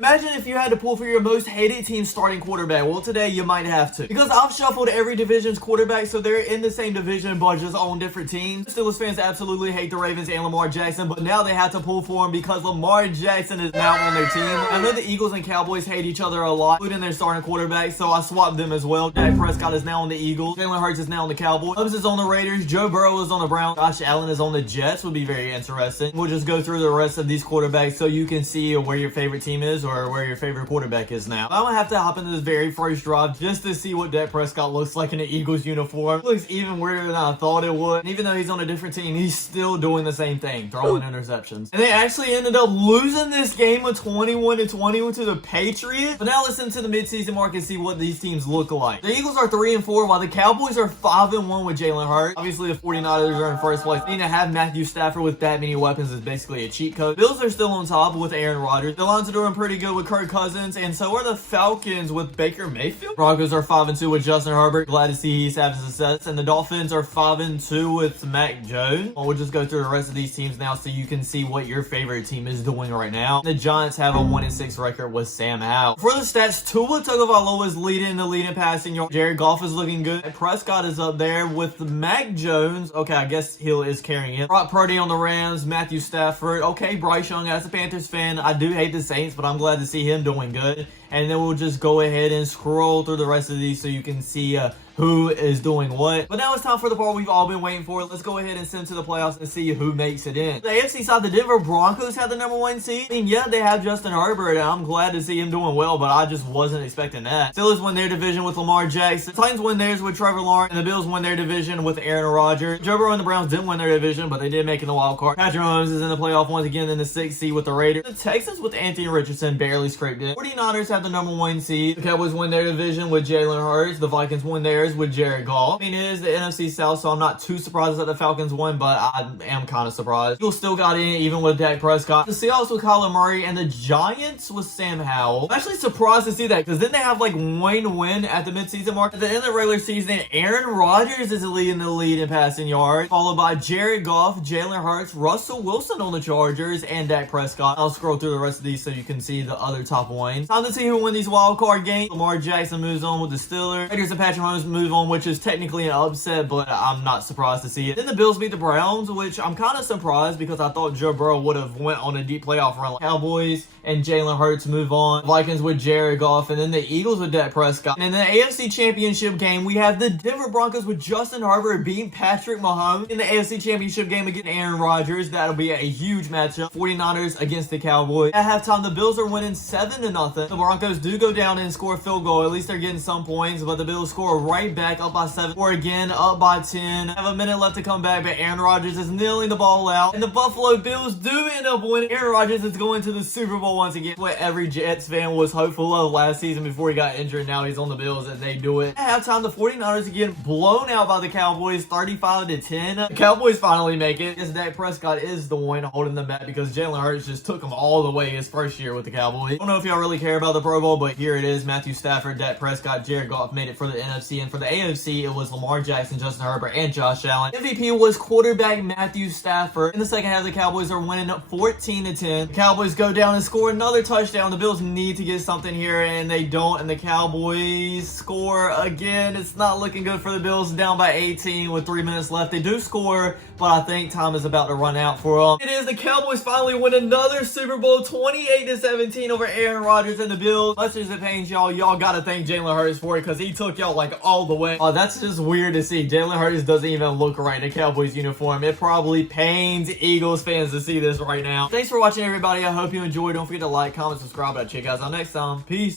Imagine if you had to pull for your most hated team starting quarterback. Well, today you might have to. Because I've shuffled every division's quarterback, so they're in the same division but just on different teams. Steelers fans absolutely hate the Ravens and Lamar Jackson, but now they have to pull for him because Lamar Jackson is now on their team. I know the Eagles and Cowboys hate each other a lot, including their starting quarterback, so I swapped them as well. Dak Prescott is now on the Eagles. Jalen Hurts is now on the Cowboys. Cubs is on the Raiders. Joe Burrow is on the Browns. Josh Allen is on the Jets. Would be very interesting. We'll just go through the rest of these quarterbacks so you can see where your favorite team is or where your favorite quarterback is now. I'm gonna have to hop into this very first drive just to see what Dak Prescott looks like in an Eagles uniform. It looks even weirder than I thought it would. And even though he's on a different team, he's still doing the same thing, throwing interceptions. And they actually ended up losing this game of 21-21 to the Patriots. But now listen to the midseason mark and see what these teams look like. The Eagles are 3-4 while the Cowboys are 5-1 with Jalen Hurts. Obviously the 49ers are in first place. Being to have Matthew Stafford with that many weapons is basically a cheat code. Bills are still on top with Aaron Rodgers. The Lions are doing pretty good with Kirk Cousins, and so are the Falcons with Baker Mayfield. Broncos are 5-2 with Justin Herbert. Glad to see he's having success. And the Dolphins are 5-2 with Mac Jones. We'll just go through the rest of these teams now so you can see what your favorite team is doing right now. The Giants have a 1-6 record with Sam Howell. For the stats, Tua Tagovailoa is leading the lead in passing yards. Jared Goff is looking good. Prescott is up there with Mac Jones. Okay, I guess Hill is carrying it. Brock Purdy on the Rams. Matthew Stafford. Okay, Bryce Young as a Panthers fan. I do hate the Saints, but I'm glad to see him doing good. And then we'll just go ahead and scroll through the rest of these so you can see who is doing what. But now it's time for the part we've all been waiting for. Let's go ahead and send to the playoffs and see who makes it in. The AFC side, the Denver Broncos have the #1 seed. I mean, yeah, they have Justin Herbert, and I'm glad to see him doing well, but I just wasn't expecting that. Steelers win their division with Lamar Jackson. The Titans win theirs with Trevor Lawrence, and the Bills win their division with Aaron Rodgers. Joe Burrow and the Browns didn't win their division, but they did make it in the wild card. Patrick Mahomes is in the playoff once again in the 6th seed with the Raiders. The Texans with Anthony Richardson barely scraped in. 49ers have the #1 seed. The Cowboys win their division with Jalen Hurts. The Vikings win theirs with Jared Goff. I mean, it is the NFC South, so I'm not too surprised that the Falcons won, but I am kind of surprised. Eagles still got in, even with Dak Prescott. The Seahawks with Kyler Murray, and the Giants with Sam Howell. I'm actually surprised to see that, because then they have like one win at the midseason mark. At the end of the regular season, Aaron Rodgers is leading the lead in passing yards, followed by Jared Goff, Jalen Hurts, Russell Wilson on the Chargers, and Dak Prescott. I'll scroll through the rest of these so you can see the other top ones. Time to see who win these wild card games. Lamar Jackson moves on with the Steelers. Raiders and Patrick Mahomes move on, which is technically an upset, but I'm not surprised to see it. Then the Bills beat the Browns, which I'm kind of surprised because I thought Joe Burrow would have went on a deep playoff run. Cowboys and Jalen Hurts move on. Vikings with Jared Goff, and then the Eagles with Dak Prescott. And in the AFC Championship game, we have the Denver Broncos with Justin Herbert beating Patrick Mahomes. In the AFC Championship game against Aaron Rodgers, that'll be a huge matchup. 49ers against the Cowboys. At halftime, the Bills are winning 7-0. The Broncos do go down and score a field goal. At least they're getting some points, but the Bills score right back up by 7. Or again, up by 10. Have a minute left to come back, but Aaron Rodgers is kneeling the ball out. And the Buffalo Bills do end up winning. Aaron Rodgers is going to the Super Bowl once again. What every Jets fan was hopeful of last season before he got injured. Now he's on the Bills and they do it. At halftime, the 49ers again blown out by the Cowboys 35-10. The Cowboys finally make it. Because Dak Prescott is the one holding them back because Jalen Hurts just took them all the way his first year with the Cowboys. I don't know if y'all really care about the Pro Bowl, but here it is. Matthew Stafford, Dak Prescott, Jared Goff made it for the NFC, and for the AFC, it was Lamar Jackson, Justin Herbert, and Josh Allen. MVP was quarterback Matthew Stafford. In the second half, the Cowboys are winning 14-10. The Cowboys go down and score another touchdown. The Bills need to get something here, and they don't, and the Cowboys score again. It's not looking good for the Bills, down by 18 with 3 minutes left. They do score, but I think time is about to run out for them. It is. The Cowboys finally win another Super Bowl, 28-17 over Aaron Rodgers and the Bills. Much as it pains y'all, y'all gotta thank Jalen Hurts for it because he took y'all like all the way. That's just weird to see. Jalen Hurts doesn't even look right in a Cowboys uniform. It probably pains Eagles fans to see this right now. Thanks for watching, everybody. I hope you enjoyed. Don't forget to like, comment, subscribe, and I'll check you guys out next time. Peace.